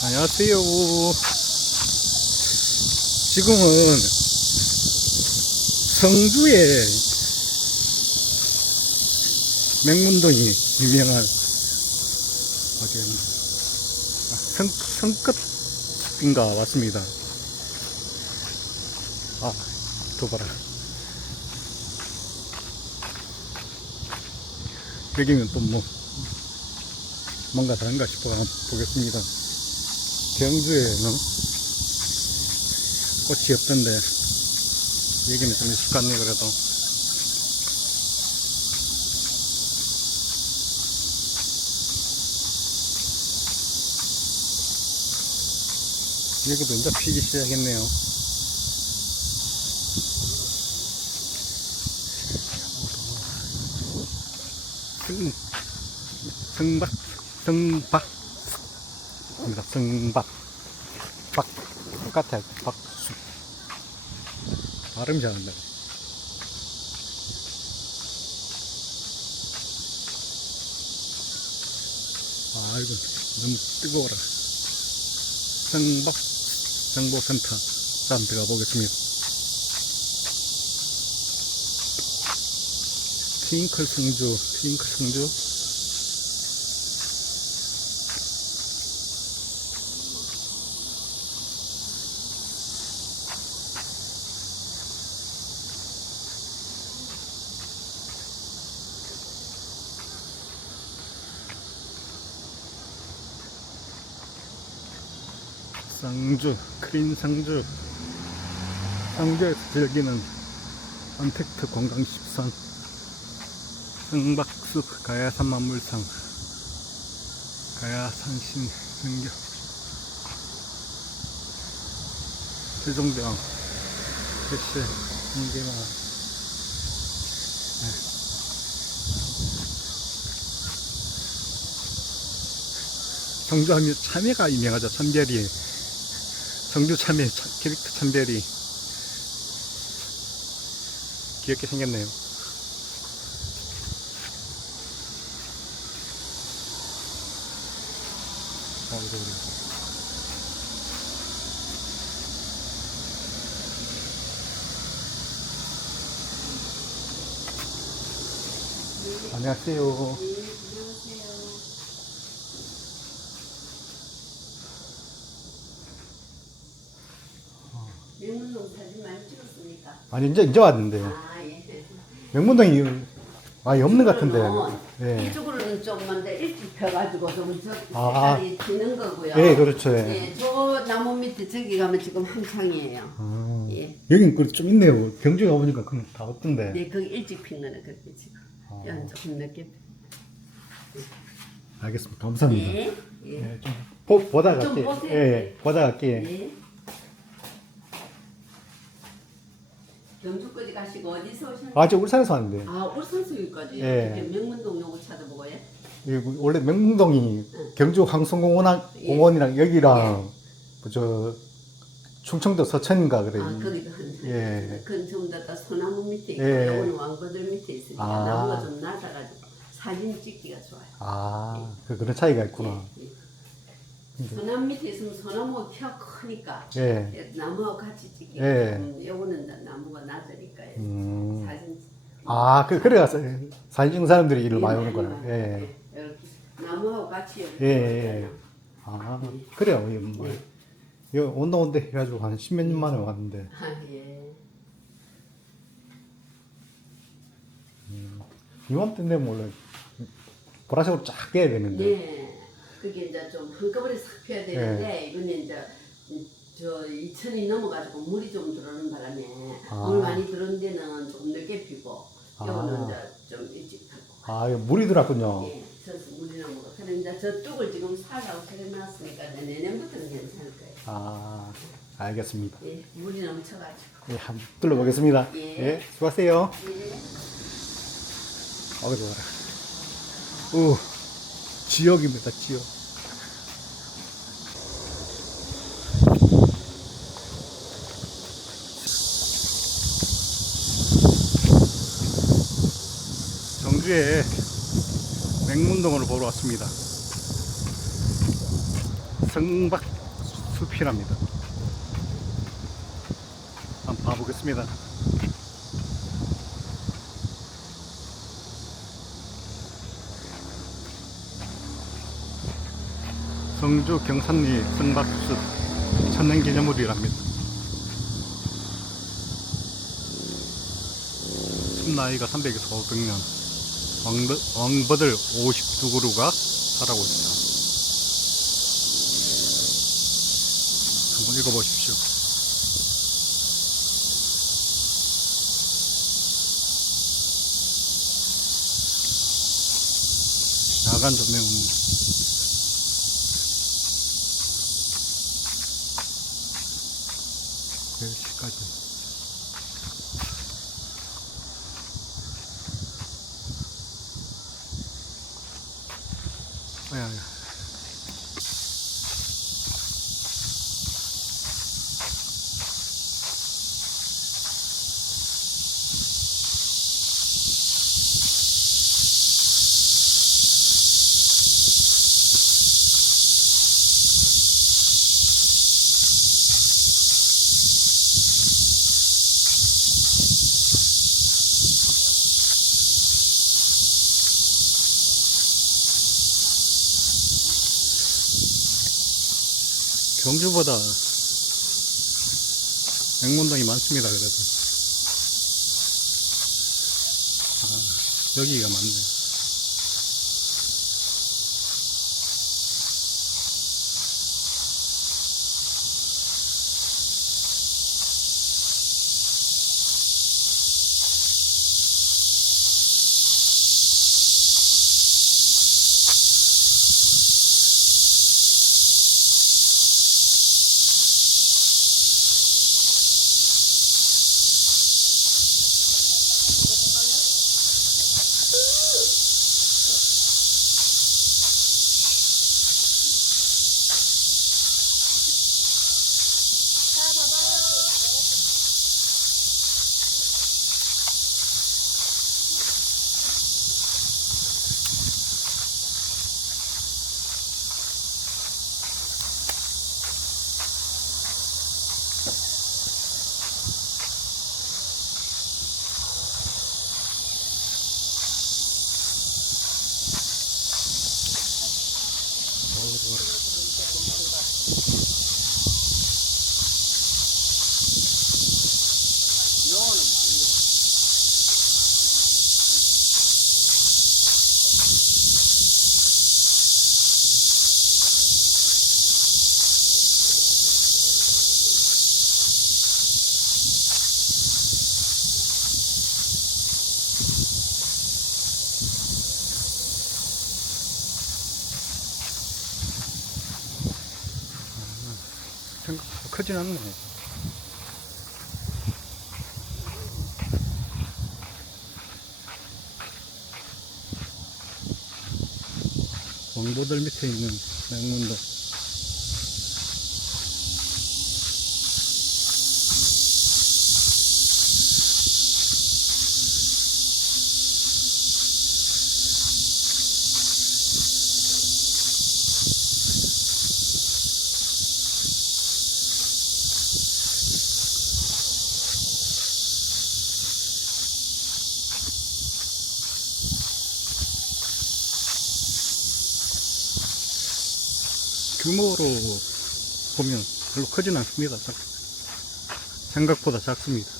안녕하세요. 지금은 성주의 맹문동이 유명한 성끝인가 왔습니다. 둬봐라. 여기는 또 뭔가 다른가 싶어 한번 보겠습니다. 경주에는 꽃이 없던데 여기는 좀 있을 것 같네요. 그래도 여기도 이제 피기 시작했네요. 성박 똑같아. 박수 발음 잘한다. 아이고 너무 뜨거워라. 성박 정보센터 한번 들어가 보겠습니다. 트윙클 성주 크린 상주에서 즐기는 언택트 관광 13 성박숲 가야산 만물상 가야산신 성교 세종대왕 백세 홍계마 성주하면 참외가 유명하죠. 참별이 성주 참외 캐릭터 참별이 귀엽게 생겼네요. 안녕하세요. 명문동 사진 많이 찍었습니까? 아니 이제 왔는데 예. 명문동이 많이 없는 것 같은데. 예. 이쪽으로는 조금만 더 일찍 펴가지고 좀 색깔이 튀는 거고요. 예, 그렇죠. 예. 예, 저 나무 밑에 저기 가면 지금 한창이에요. 예. 여긴 그래도 좀 있네요. 경주에 가보니까 그건 다 없던데. 네, 거기 일찍 핀 거는 그렇게 지금. 여기 조금 늦게. 알겠습니다. 감사합니다. 예. 예. 예, 좀 보다 좀 갈게요. 보세요. 예, 보다 갈게요. 예. 경주까지 가시고 어디서 오셨나요? 저 울산에서 왔는데. 울산수유까지. 예. 명문동 요거 찾아보고요. 원래 명문동이 경주 황송공원이랑 여기랑 저 충청도 서천인가 그래요. 거기도 한. 예. 그건 전부 다 소나무 밑에 있고, 예. 요거는 왕거들 밑에 있으니까 나무가 좀 낮아가지고 사진 찍기가 좋아요. 그런 차이가 있구나. 예. 소나무 밑에 있으면 소나무가 키가 크니까 예. 나무하고 같이 찍기. 예. 요거는 나무가 낮으니까 사진. 그래서 사진 찍는 사람들이 일을 많이 오는 거예요. 예. 이렇게 나무하고 같이 이렇게. 예. 그래요. 여기 온다 해가지고 한 10몇 년 만에 왔는데. 예. 이맘때인데 원래 보라색으로 쫙 깨야 되는데. 네. 그게 이제 좀 한꺼번에 싹 펴야 되는데 이번에 이제 저 2000이 넘어가지고 물이 좀 들어오는 바람에 물 많이 들어온 데는 조금 늦게 피고 요거는 이제 좀 일찍 펴고. 이거 물이 들어왔군요. 예, 저서 물이 나무가. 그래 이제 저쪽을 지금 사라고 해놨으니까 내년부터는 괜찮을 거예요. 알겠습니다. 예, 물이 넘쳐가지고. 예, 한번 둘러보겠습니다. 예. 예, 수고하세요. 예. 좋아라. 지역입니다, 지역. 정주에 맹문동을 보러 왔습니다. 성박숲이랍니다. 한번 봐보겠습니다. 성주 경산리 성박숲 천년기념물이랍니다. 숲 나이가 300에서 500년, 왕버들 52그루가 살아고 있다. 한번 읽어보십시오. 야간 조명은 몇 시까지? 야. 경주보다 맹문동이 많습니다. 그래도 여기가 많네. 생각보다 크진 않네. 왕보들 밑에 있는 맹문동. 규모로 보면 별로 크진 않습니다. 생각보다 작습니다.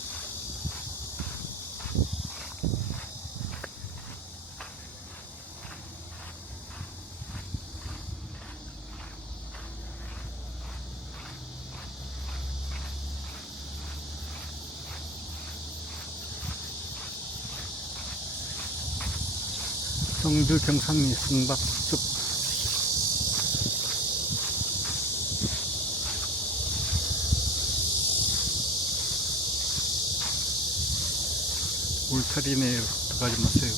성주 경산리 성박숲. 울타리내로 들어가지 마세요.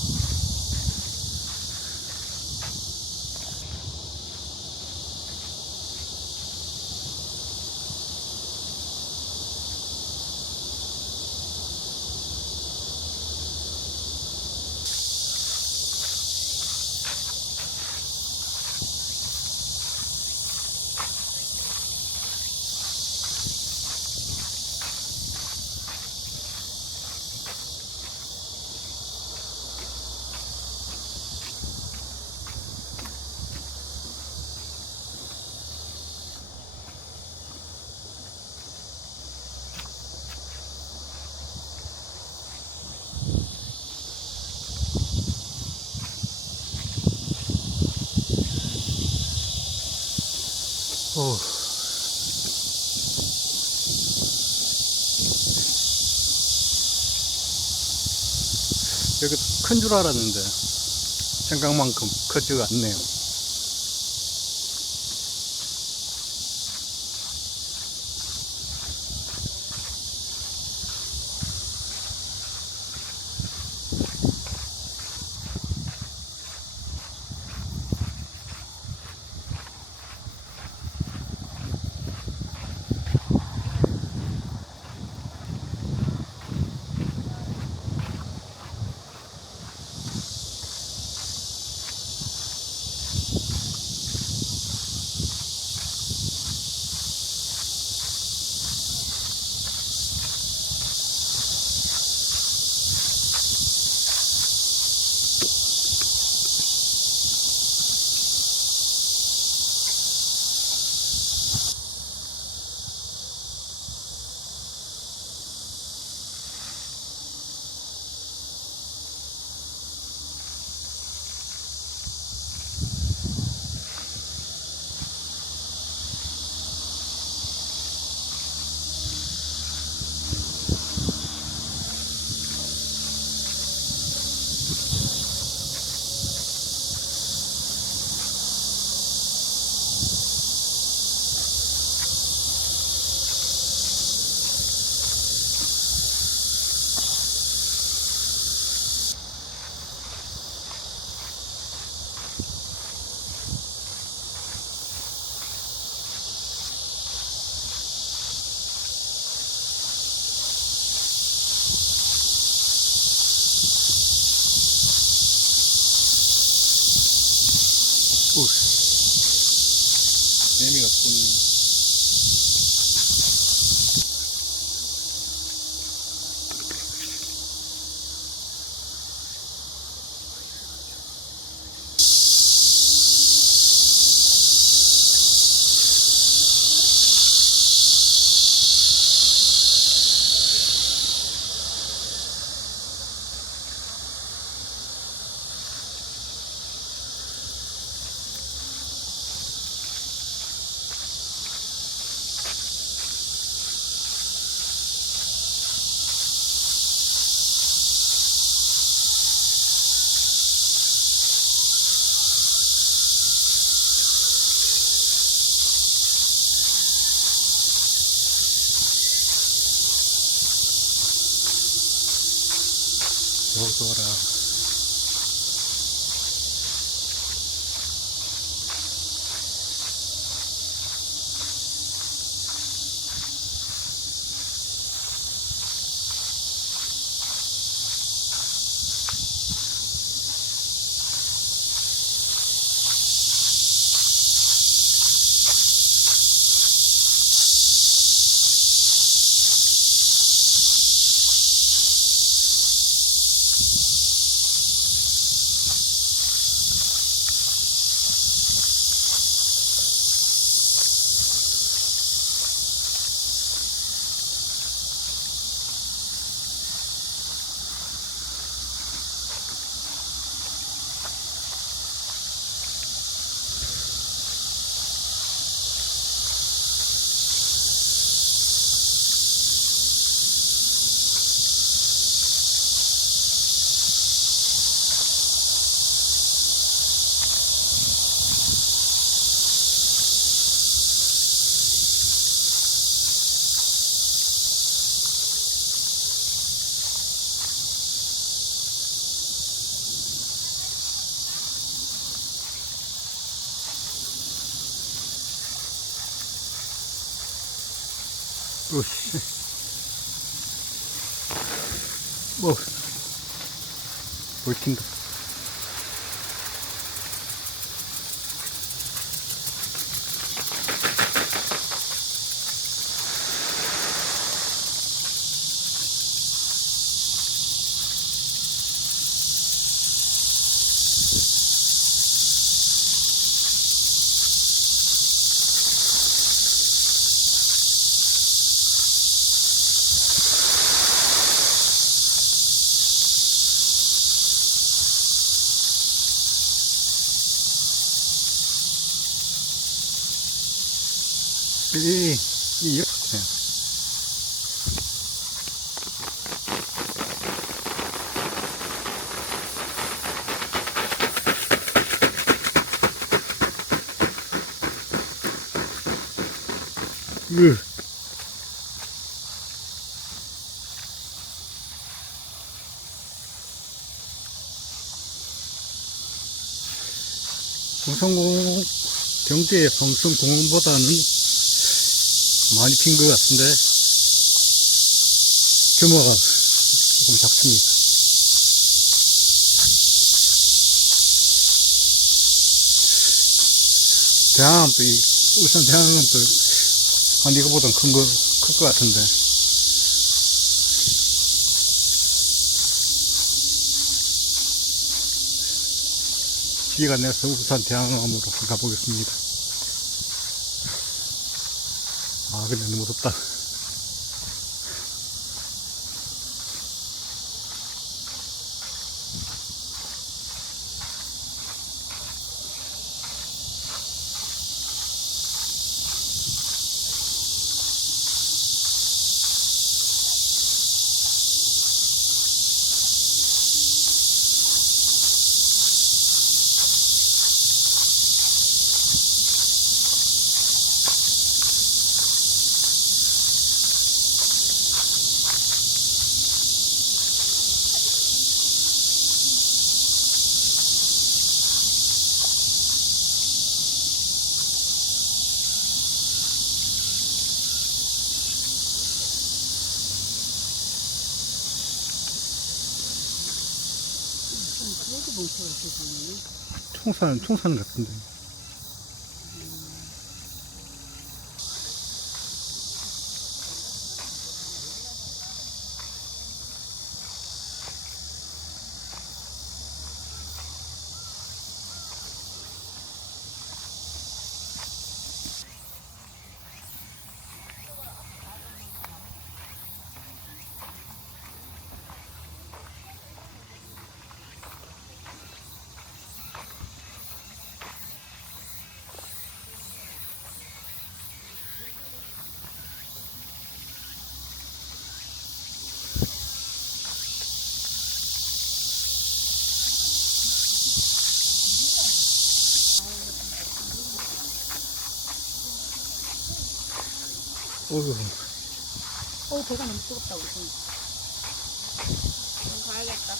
어. 여기도 큰 줄 알았는데 생각만큼 크지가 않네요. 오, 매미가 꽂네. 여기서 와라. 오씨. 뭐, 볼킨다. 네. 으. 방송공 경주의 방송공원보다는 많이 핀 것 같은데 규모가 조금 작습니다. 대항암도 울산 대항암도 한 이거보단 클 것 같은데. 비가 내서 울산 대항암으로 가보겠습니다. 아, 근데 너무 덥다. 그래도 뭉쳐가 세상에. 총산 같은데. 어휴. 배가 너무 뜨겁다, 우리 좀. 가야겠다.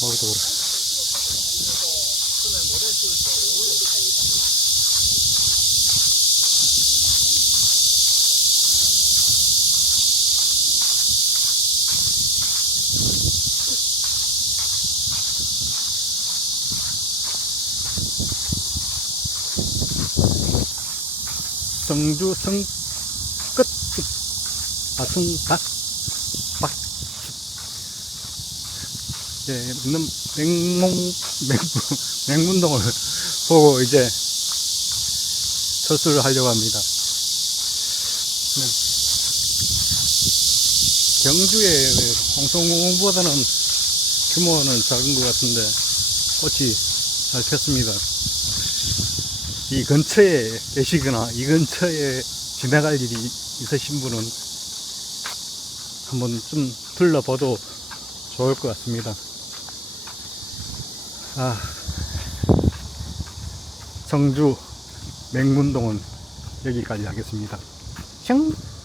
머리도 그래. 성주 성끝 성닭 박 이제 맹문동을 보고 이제 철수를 하려고 합니다. 네. 경주의 홍성공원보다는 규모는 작은 것 같은데 꽃이 잘 폈습니다. 이 근처에 계시거나 이 근처에 지나갈 일이 있으신 분은 한번 좀 둘러봐도 좋을 것 같습니다. 성주 맹문동은 여기까지 하겠습니다. 샹!